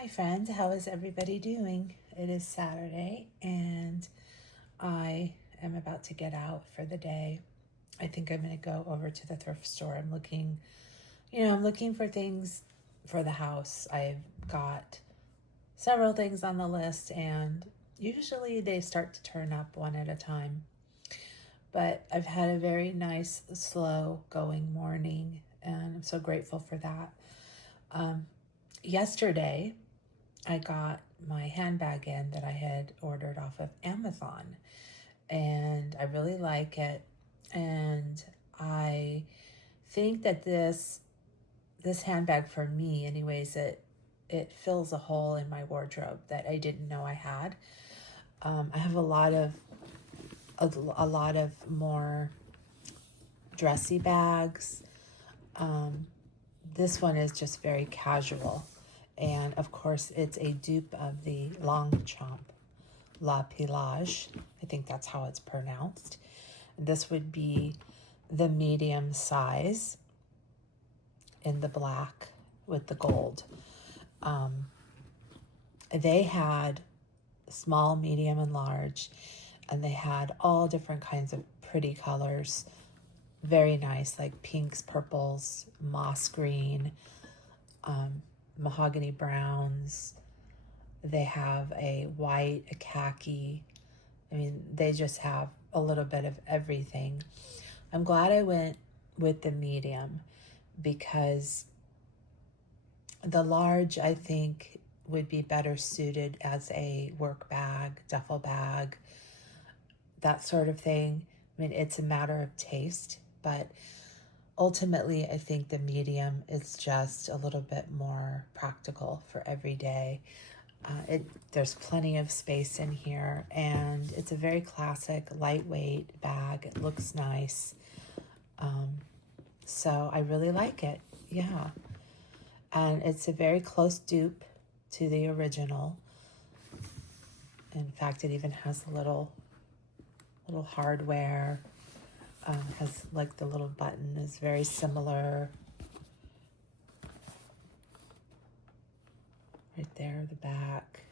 Hi friends, how is everybody doing? It is Saturday and I am about to get out for the day. I think I'm going to go over to the thrift store. I'm looking for things for the house. I've got several things on the list and usually they start to turn up one at a time. But I've had a very nice, slow going morning and I'm so grateful for that. Yesterday, I got my handbag in that I had ordered off of Amazon and I really like it. And I think that this handbag for me anyways, it fills a hole in my wardrobe that I didn't know I had. I have a lot of more dressy bags. This one is just very casual. And of course, it's a dupe of the Longchamp La Pilage. I think that's how it's pronounced. This would be the medium size in the black with the gold. They had small, medium, and large, and they had all different kinds of pretty colors. Very nice, like pinks, purples, moss green, mahogany browns. They have a white, a khaki. I mean, they just have a little bit of everything. I'm glad I went with the medium because the large, I think, would be better suited as a work bag, duffel bag, that sort of thing. I mean, it's a matter of taste, but ultimately, I think the medium is just a little bit more practical for every day. There's plenty of space in here, and it's a very classic, lightweight bag. It looks nice. So I really like it. Yeah. And it's a very close dupe to the original. In fact, it even has a little hardware. Has like the little button is very similar. Right there, the back.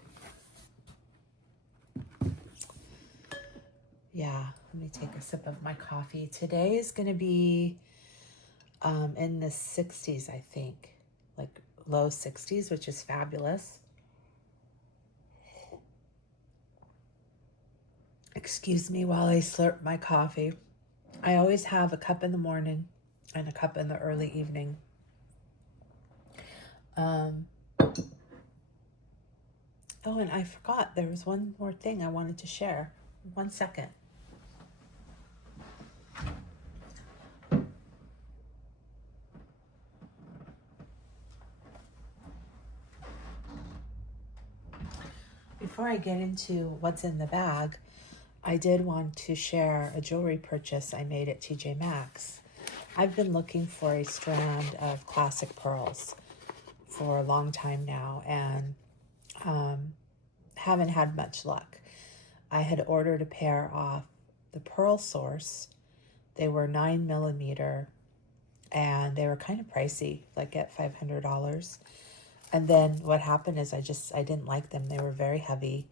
Yeah, let me take a sip of my coffee. Today is going to be in the 60s, I think. Like low 60s, which is fabulous. Excuse me while I slurp my coffee. I always have a cup in the morning and a cup in the early evening. Oh, and I forgot there was one more thing I wanted to share. 1 second. Before I get into what's in the bag, I did want to share a jewelry purchase I made at TJ Maxx. I've been looking for a strand of classic pearls for a long time now and haven't had much luck. I had ordered a pair off the Pearl Source. They were 9mm and they were kind of pricey, like at $500. And then what happened is I didn't like them. They were very heavy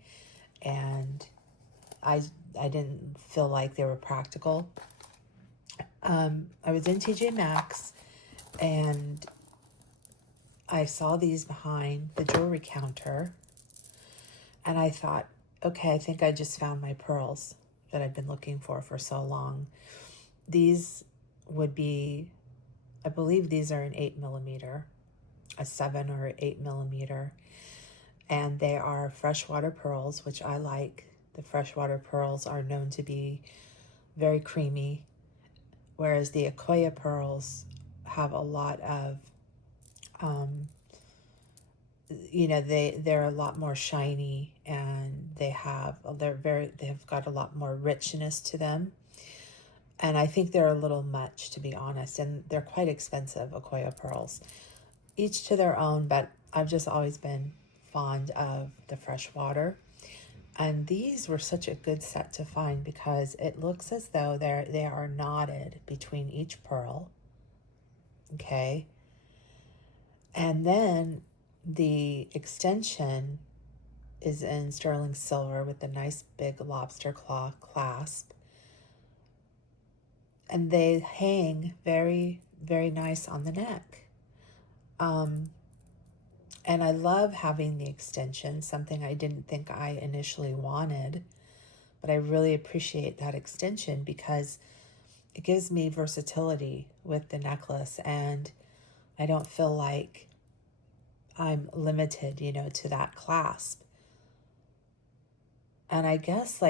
and I didn't feel like they were practical. I was in TJ Maxx and I saw these behind the jewelry counter and I thought, okay, I think I just found my pearls that I've been looking for so long. These would be, I believe these are an 8mm, a 7 or 8mm, and they are freshwater pearls, which I like. The freshwater pearls are known to be very creamy, whereas the Akoya pearls have a lot of, they're a lot more shiny and they've got a lot more richness to them. And I think they're a little much, to be honest, and they're quite expensive, Akoya pearls. Each to their own, but I've just always been fond of the freshwater. And these were such a good set to find because it looks as though they are knotted between each pearl. Okay. And then The extension is in sterling silver with a nice big lobster claw clasp. And they hang very, very nice on the neck. And I love having the extension, something I didn't think I initially wanted, but I really appreciate that extension because it gives me versatility with the necklace, and I don't feel like I'm limited, to that clasp. And I guess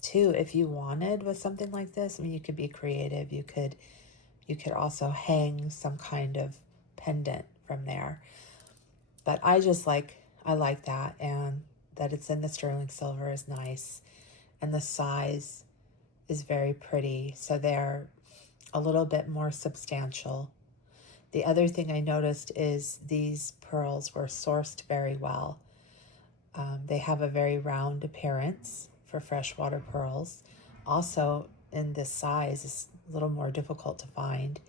too, if you wanted with something like this, I mean, you could be creative. You could also hang some kind of pendant from there. But I like that, and that it's in the sterling silver is nice, and the size is very pretty. So they're a little bit more substantial. The other thing I noticed is these pearls were sourced very well. They have a very round appearance for freshwater pearls. Also, in this size, is a little more difficult to find.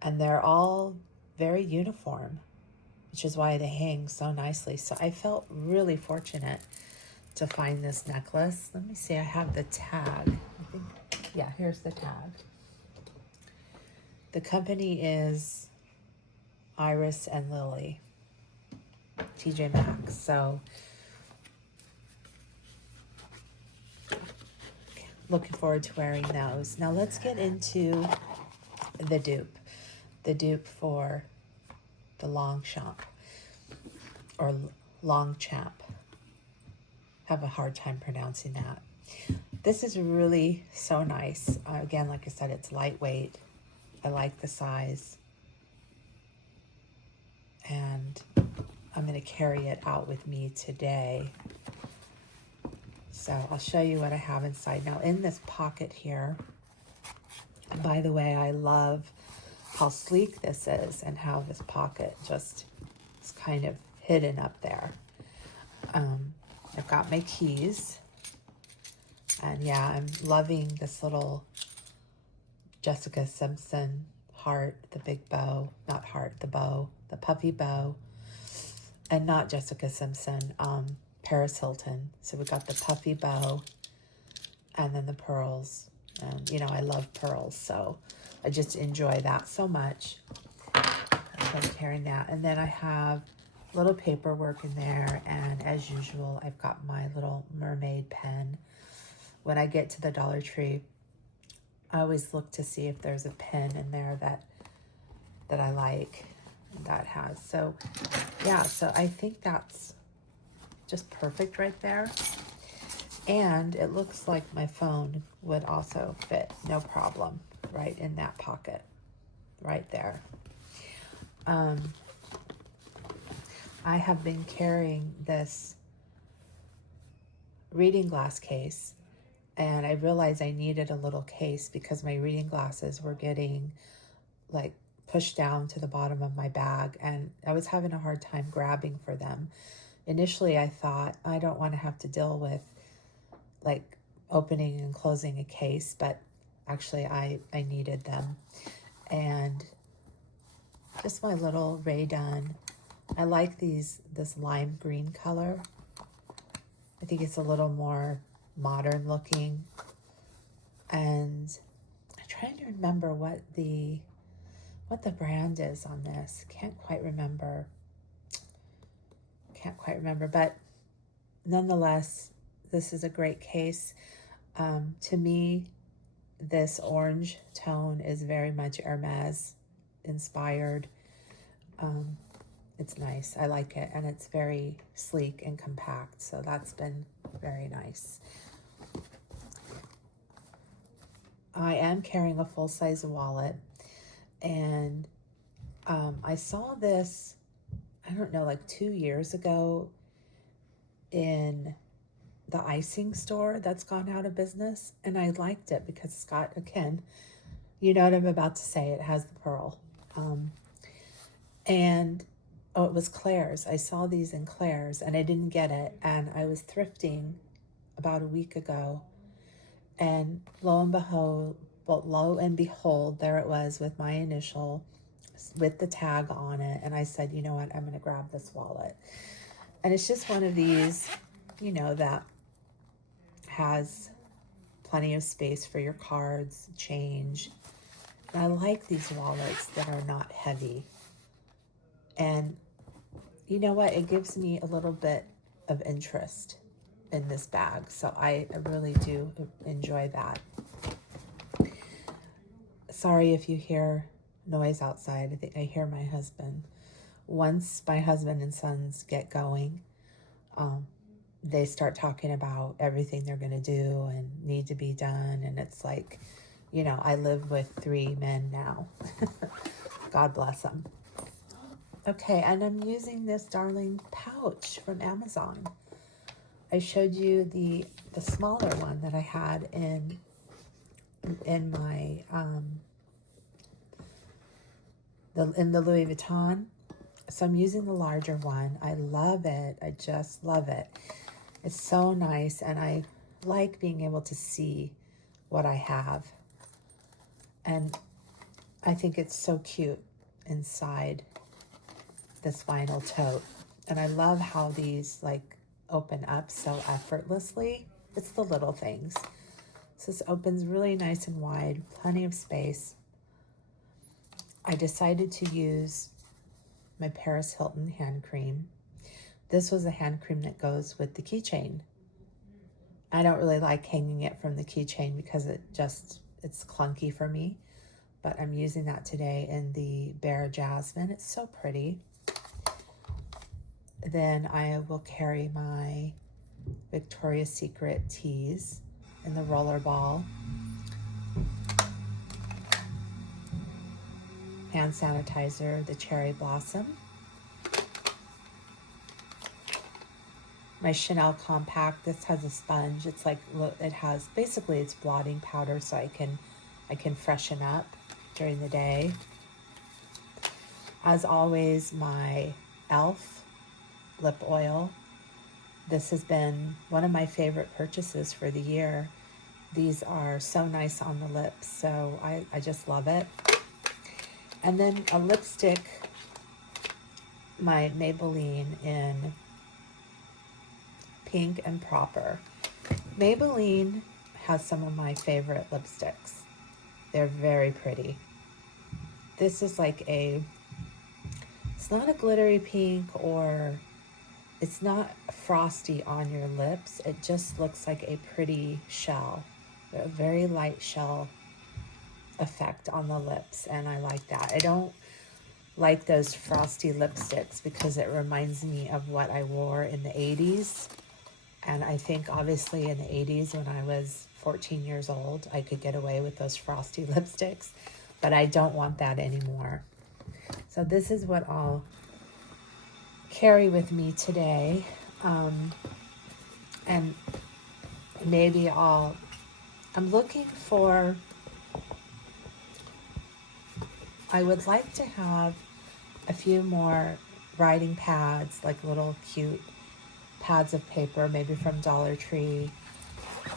And they're all very uniform, which is why they hang so nicely. So I felt really fortunate to find this necklace. Let me see, I have the tag. I think, yeah, here's the tag. The company is Iris and Lily, TJ Maxx. So looking forward to wearing those. Now let's get into the dupe for the Longchamp or Longchamp. Have a hard time pronouncing that. This is really so nice. Again, like I said, it's lightweight. I like the size. And I'm going to carry it out with me today. So I'll show you what I have inside. Now in this pocket here, by the way, I love how sleek this is and how this pocket just is kind of hidden up there. I've got my keys. And yeah, I'm loving this little Jessica Simpson heart, the big bow, not heart, the bow, the puffy bow, and not Jessica Simpson, Paris Hilton. So we got the puffy bow and then the pearls. And, I love pearls, so I just enjoy that so much. So I'm carrying that. And then I have little paperwork in there, and as usual, I've got my little mermaid pen. When I get to the Dollar Tree, I always look to see if there's a pen in there that I like, that has. So yeah, so I think that's just perfect right there. And it looks like my phone would also fit, no problem, right in that pocket, right there. I have been carrying this reading glass case, and I realized I needed a little case because my reading glasses were getting pushed down to the bottom of my bag, and I was having a hard time grabbing for them. Initially, I thought I don't want to have to deal with opening and closing a case, but actually I needed them. And just my little Ray Dunn. I like this lime green color. I think it's a little more modern looking. And I'm trying to remember what the brand is on this. Can't quite remember, but nonetheless, this is a great case. To me, this orange tone is very much Hermes inspired. It's nice. I like it, and it's very sleek and compact, so that's been very nice. I am carrying a full-size wallet, and I saw this, I don't know, 2 years ago in the icing store that's gone out of business, and I liked it because it's got, again, you know what I'm about to say, it has the pearl. And oh, it was Claire's. I saw these in Claire's and I didn't get it, and I was thrifting about a week ago, and lo and behold, there it was with my initial with the tag on it. And I said, you know what, I'm going to grab this wallet. And it's just one of these, that has plenty of space for your cards, change. And I like these wallets that are not heavy. And you know what? It gives me a little bit of interest in this bag. So I really do enjoy that. Sorry if you hear noise outside. I think I hear my husband. Once my husband and sons get going, they start talking about everything they're going to do and need to be done. And it's like, I live with 3 men now. God bless them. Okay, and I'm using this darling pouch from Amazon. I showed you the smaller one that I had in my in the Louis Vuitton. So I'm using the larger one. I love it. I just love it. It's so nice, and I like being able to see what I have. And I think it's so cute inside this vinyl tote. And I love how these open up so effortlessly. It's the little things. So this opens really nice and wide, plenty of space. I decided to use my Paris Hilton hand cream. This was a hand cream that goes with the keychain. I don't really like hanging it from the keychain because it's clunky for me, but I'm using that today in the Bare Jasmine. It's so pretty. Then I will carry my Victoria's Secret teas in the roller ball. Hand sanitizer, the Cherry Blossom. My Chanel Compact, this has a sponge. It's basically it's blotting powder, so I can freshen up during the day. As always, my e.l.f. lip oil. This has been one of my favorite purchases for the year. These are so nice on the lips, so I just love it. And then a lipstick, my Maybelline in Pink and Proper. Maybelline has some of my favorite lipsticks. They're very pretty. This is it's not a glittery pink, or it's not frosty on your lips. It just looks like a pretty shell, a very light shell effect on the lips, and I like that. I don't like those frosty lipsticks because it reminds me of what I wore in the 80s. And I think obviously in the 80s when I was 14 years old, I could get away with those frosty lipsticks, but I don't want that anymore. So this is what I'll carry with me today. And maybe I'm looking for, I would like to have a few more writing pads, like little cute pads of paper, maybe from Dollar Tree,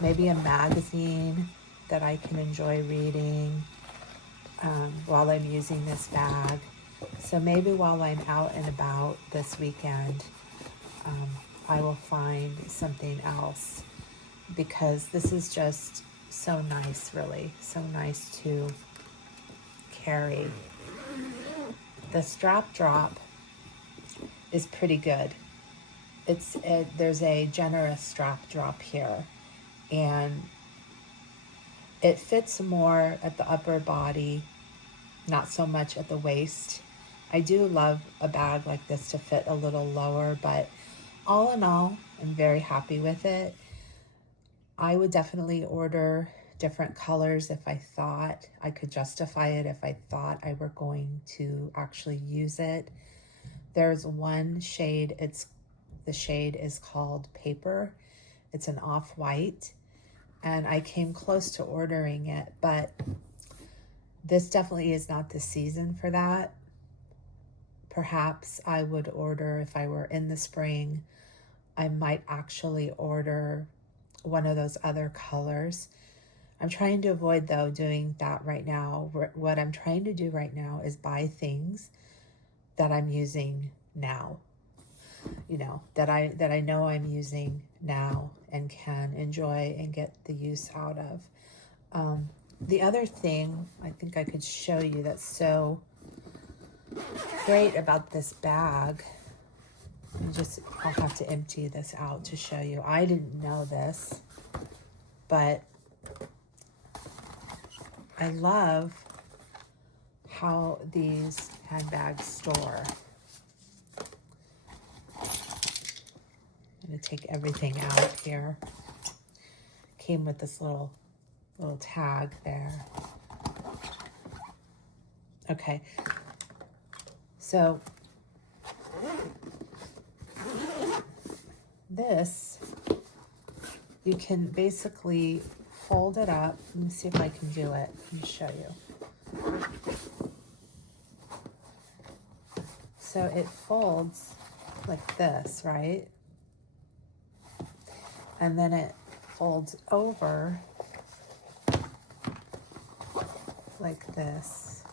maybe a magazine that I can enjoy reading while I'm using this bag. So maybe while I'm out and about this weekend, I will find something else, because this is just so nice, really. So nice to carry. The strap drop is pretty good. There's a generous strap drop here, and it fits more at the upper body, not so much at the waist. I do love a bag like this to fit a little lower, but all in all, I'm very happy with it. I would definitely order different colors if I thought I could justify it, if I thought I were going to actually use it. There's one shade, the shade is called Paper. It's an off-white, and I came close to ordering it, but this definitely is not the season for that. Perhaps I would order, if I were in the spring, I might actually order one of those other colors. I'm trying to avoid, though, doing that right now. What I'm trying to do right now is buy things that I'm using now, you know, that I know I'm using now and can enjoy and get the use out of. The other thing I think I could show you that's so great about this bag, I'll have to empty this out to show you. I didn't know this, but I love how these handbags store. I'm gonna take everything out here. Came with this little tag there. Okay, so this, you can basically fold it up. Let me see if I can do it. Let me show you. So it folds like this, right? And then it folds over like this.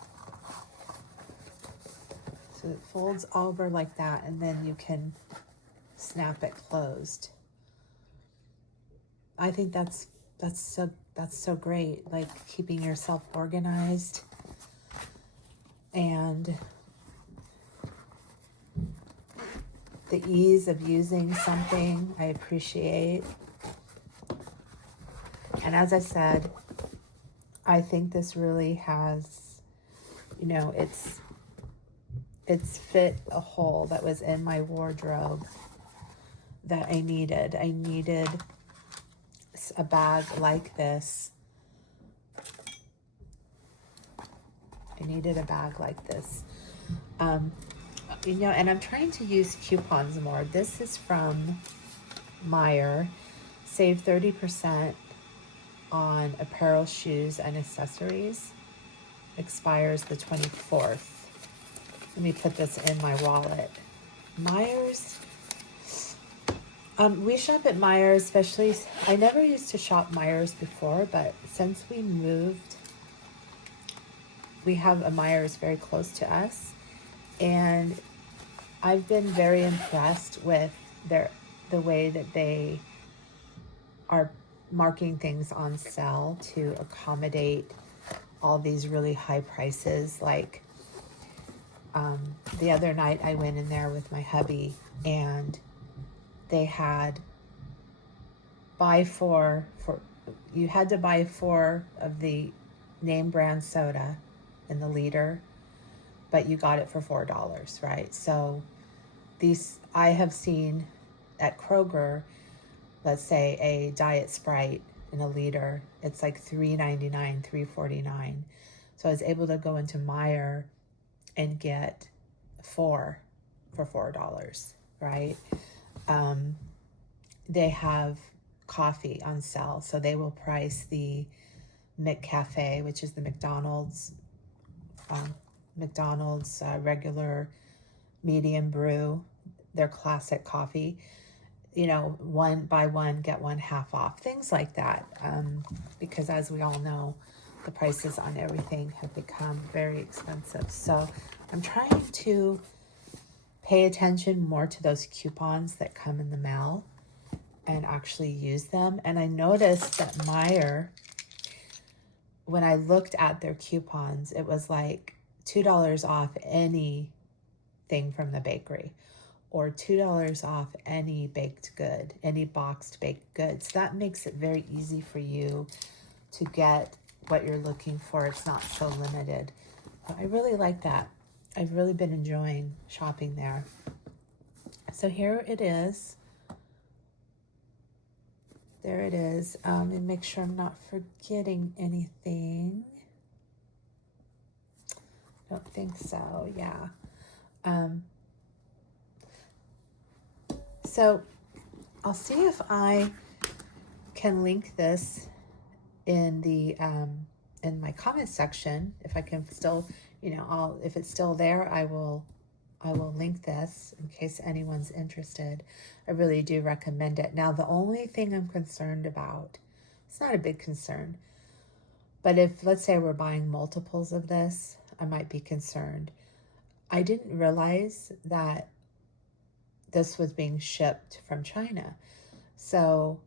So it folds over like that, and then you can snap it closed. I think that's so great, like keeping yourself organized, and the ease of using something I appreciate. And as I said, I think this really has, you know, it's fit a hole that was in my wardrobe that I needed. I needed a bag like this. I needed a bag like this. You know, and I'm trying to use coupons more. This is from Meijer. Save 30% on apparel, shoes, and accessories. Expires the 24th. Let me put this in my wallet. Meijers. We shop at Meijer, especially. I never used to shop Meijers before, but since we moved, we have a Meijers very close to us, and I've been very impressed with the way that they are marking things on sale to accommodate all these really high prices. Like the other night I went in there with my hubby, and they had you had to buy 4 of the name brand soda in the liter, but you got it for $4, right? So these, I have seen at Kroger, let's say a Diet Sprite in a liter, it's like $3.99, $3.49. So I was able to go into Meijer and get 4 for $4, right? They have coffee on sale, so they will price the McCafe, which is the McDonald's regular medium brew, their classic coffee, you know, 1 buy 1 get 1 half off, things like that, because as we all know, the prices on everything have become very expensive. So I'm trying to pay attention more to those coupons that come in the mail and actually use them. And I noticed that Meijer, when I looked at their coupons, it was like $2 off anything from the bakery, or $2 off any baked good, any boxed baked goods. That makes it very easy for you to get what you're looking for. It's not so limited. I really like that. I've really been enjoying shopping there. So here it is. There it is. And make sure I'm not forgetting anything. Don't think so. Yeah. So I'll see if I can link this in the in my comment section. If I can still, you know, if it's still there, I will link this in case anyone's interested. I really do recommend it. Now, the only thing I'm concerned about, it's not a big concern, But if, let's say, we're buying multiples of this, I might be concerned. I didn't realize that this was being shipped from China. So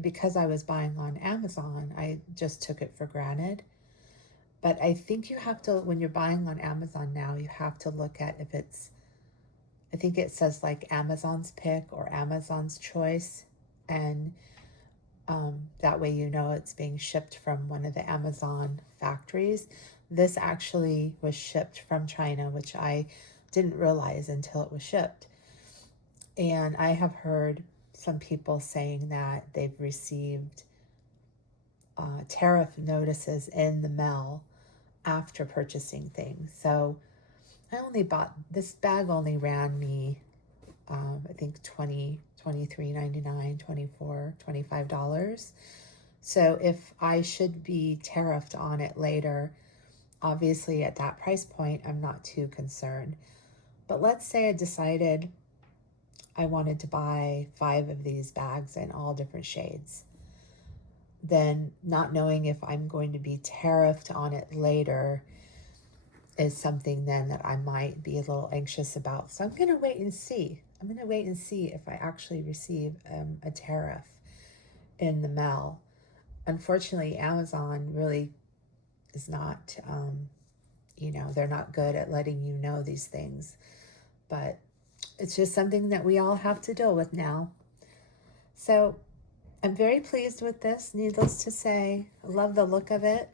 because I was buying on Amazon, I just took it for granted. But I think you have to, when you're buying on Amazon now, you have to look at if it's, I think it says like Amazon's pick or Amazon's choice. And that way you know it's being shipped from one of the Amazon factories. This actually was shipped from China, which I didn't realize until it was shipped. And I have heard some people saying that they've received tariff notices in the mail after purchasing things. So I only bought, this bag only ran me, I think $23.99, $24, $25. So if I should be tariffed on it later, obviously at that price point, I'm not too concerned. But let's say I decided I wanted to buy 5 of these bags in all different shades. Then not knowing if I'm going to be tariffed on it later is something then that I might be a little anxious about. So I'm going to wait and see. I'm going to wait and see if I actually receive a tariff in the mail. Unfortunately, Amazon really is not, they're not good at letting you know these things. But it's just something that we all have to deal with now. So I'm very pleased with this, needless to say. I love the look of it.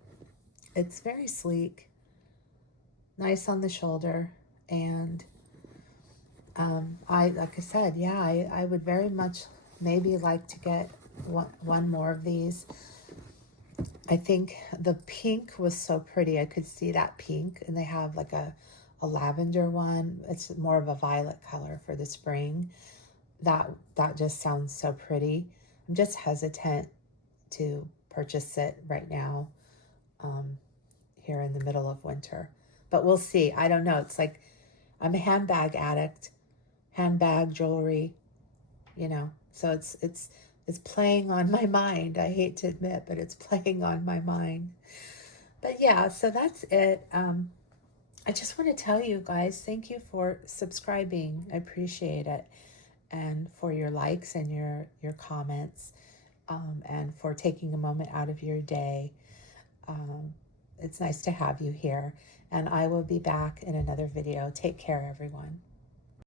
It's very sleek, nice on the shoulder. And like I said, yeah, I would very much maybe like to get one more of these. I think the pink was so pretty. I could see that pink, and they have like a lavender one. It's more of a violet color for the spring. That just sounds so pretty. I'm just hesitant to purchase it right now, here in the middle of winter. But we'll see. I don't know. It's like I'm a handbag addict, handbag jewelry, So it's playing on my mind. I hate to admit, but it's playing on my mind. But yeah, so that's it. I just want to tell you guys, thank you for subscribing. I appreciate it. And for your likes and your comments, and for taking a moment out of your day. It's nice to have you here. And I will be back in another video. Take care, everyone.